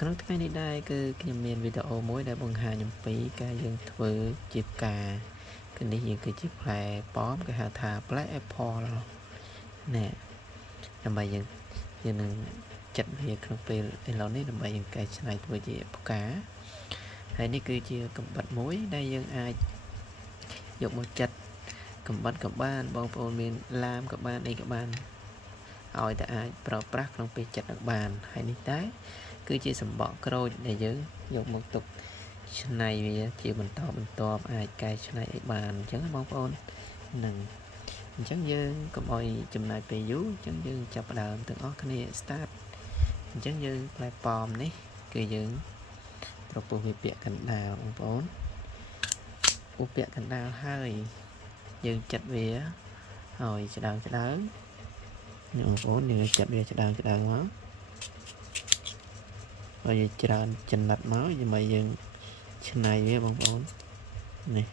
ក្នុងថ្ងៃនេះដែរគឺខ្ញុំមានវីដេអូមួយដែលបង្ហាញអំពីការយើងធ្វើជាផ្កាគឺនេះយើងគឺជាផ្លែប៉ោមគេហៅថា Black Apple ណែដើម្បីយើងនឹងចាត់វាក្នុងពេលឥឡូវនេះដើម្បីយើងកែច្នៃធ្វើជាផ្កាហើយនេះគឺជាកំបិតមួយដែលយើងអាចយកមកចាត់កំបិតក៏បានបងប្អូនមានឡាមក៏បានអីក៏បានឲ្យតែអាចប្រើប្រាស់ក្នុងពេលចាត់នឹងបានហើយនេះតែគឺជាសម្បកក្រូចដែលយើងយកមកទុកច្នៃវាជាបន្តបន្ទាប់អាចកែច្នៃឲ្យបានអញ្ចឹងបងប្អូននឹងអញ្ចឹងយើងកុំឲ្យចំណាយពេលយូរអញ្ចឹងយើងចាប់ផ្ដើមទាំងអស់គ្នា start អញ្ចឹងយើងផ្លែប៉ោមនេះគឺយើងត្រូវពុះវាពាក់កណ្ដាលបងប្អូនពុះពាក់កណ្ដាលហើយយើងចាត់វាឲ្យច្ដើងនេះបងប្អូនយើងចាត់វាច្ដើងមកហើយច្រើនចំណិតមកដើម្បីយើងច្នៃវាបងប្អូននេះ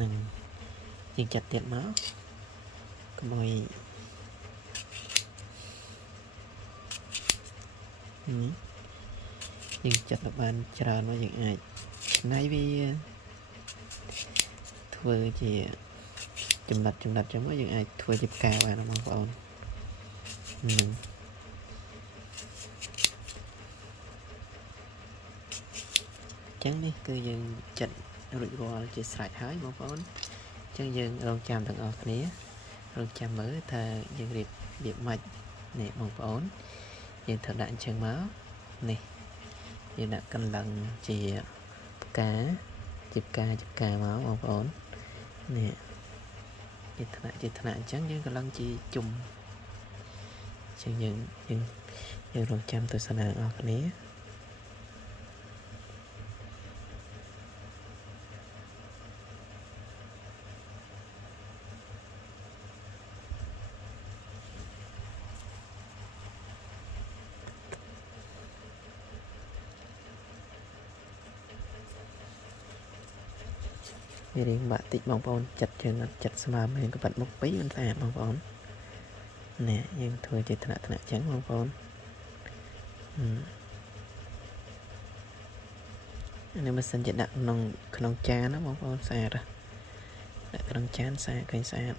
នឹងយើងចាត់ទៀតមកកុំឲ្យយើងចាត់ឲ្យបានច្រើនមកយើងអាចច្នៃវាធ្វើជាចំណិតចឹងមកយើងអាចធ្វើជាផ្កាបានបងប្អូននឹងចឹងនេះគឺយើងចាត់រួចរាល់ជាស្រេចហើយបងប្អូនអញ្ចឹងយើងរងចាំទាំងអស់គ្នារងចាំមើលថាយើងរៀបម៉េចនេះបងប្អូនយើងត្រូវដាក់អញ្ចឹងមកនេះយើងដាក់កន្លឹងជាផ្កាមកបងប្អូននេះជាថ្នាក់អញ្ចឹងយើងកន្លឹងជាជុំអញ្ចឹងយើងរងចាំទស្សនាអស់គ្នាវារៀងបាក់តិចបងប្អូនចិត្តយើងអត់ចិត្តស្មើមែនក៏បាត់មុខពីរមិនស្អាតបងប្អូននេះយើងធ្វើជាថ្នាក់អញ្ចឹងបងប្អូននេះមិនសិនជាដាក់ក្នុងចានណាបងប្អូនស្អាតដាក់ក្នុងចានស្អាតឃើញស្អាត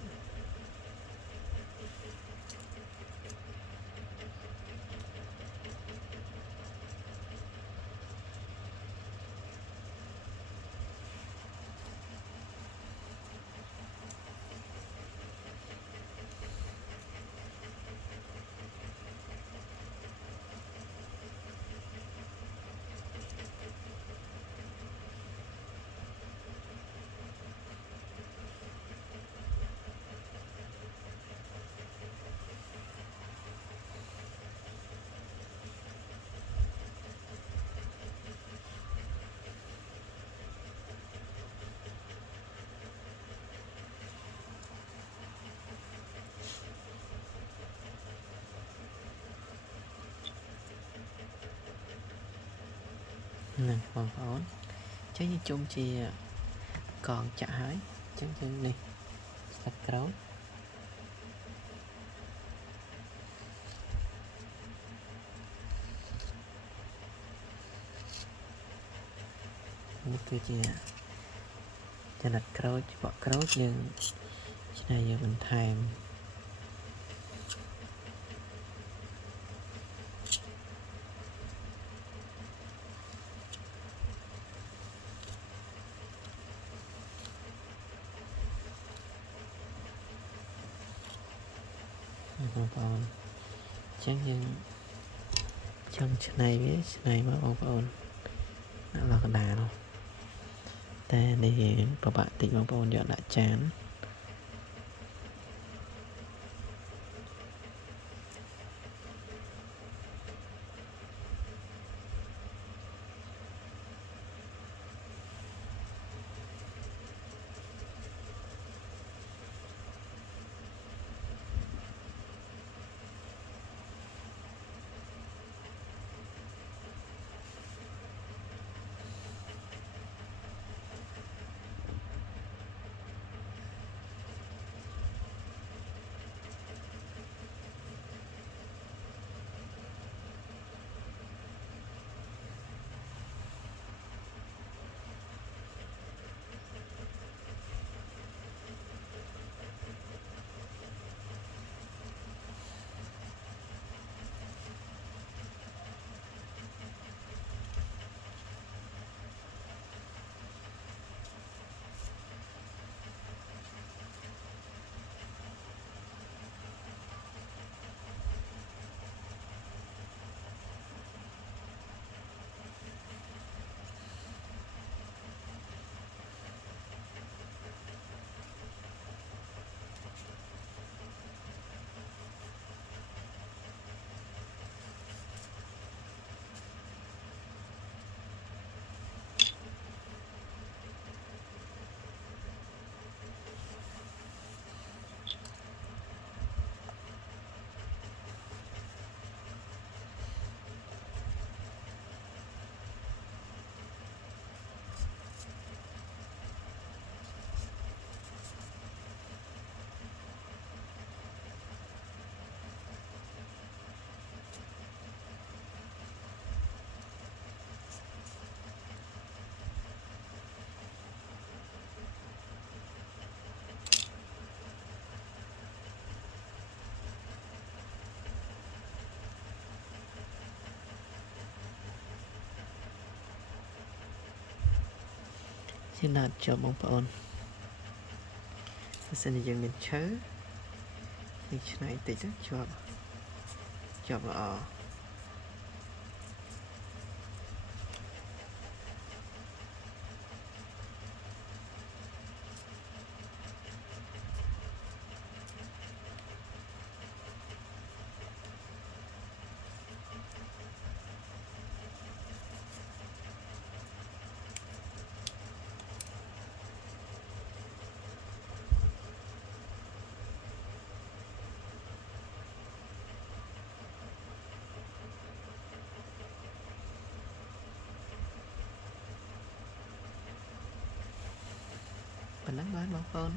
ហ្នឹងបងប្អូនចឹងយើងជុំជាកងចាក់ហើយចឹងយើងនេះស្លឹកក្រូចនេះគឺជាចំណិតក្រូចច្បក់ក្រូចយើងឆ្នៃយកបន្ថែមបងប្អូនអញ្ចឹងយើងចង់ឆ្នៃមកបងប្អូនដាក់មកកណ្ដាលតែនេះពិបាកតិចបងប្អូនយកដាក់ចាន chứ nào cho bóng ôn xin dừng mình chớ mình này tí rất cho vợ mình nắng bán bóng ôn